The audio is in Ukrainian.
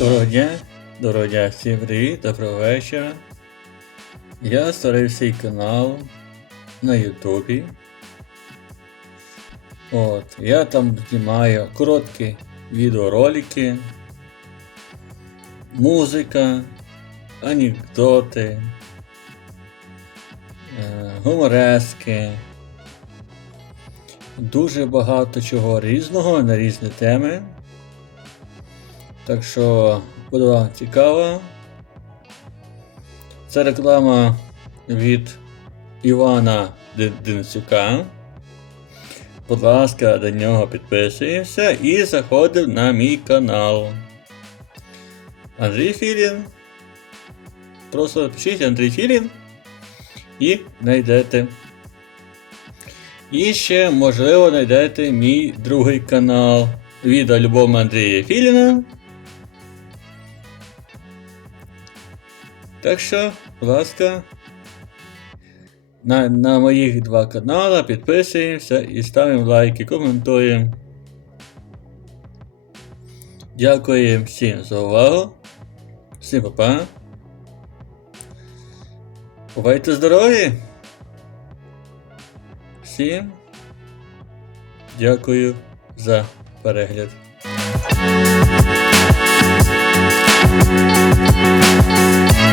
Доброго дня, доброго дня, всім привіт, доброго вечора. Я створив свій канал на Ютубі. От, я там знімаю короткі відеоролики, музика, анекдоти, е, гуморески. Дуже багато чого різного на різні теми. Так що буде вам цікаво. Це реклама від Івана Денисюка. Будь ласка, до нього підписуємося і заходимо на мій канал. Андрій Філін. Просто пишіть Андрій Філін і знайдете. І ще, можливо, знайдете мій другий канал від альбому Андрія Філіна. Так що, будь ласка, на, на моїх два канали підписуємося і ставимо лайки, коментуємо. Дякую всім за увагу. Всім па-па. Бувайте здорові! Всім дякую за перегляд.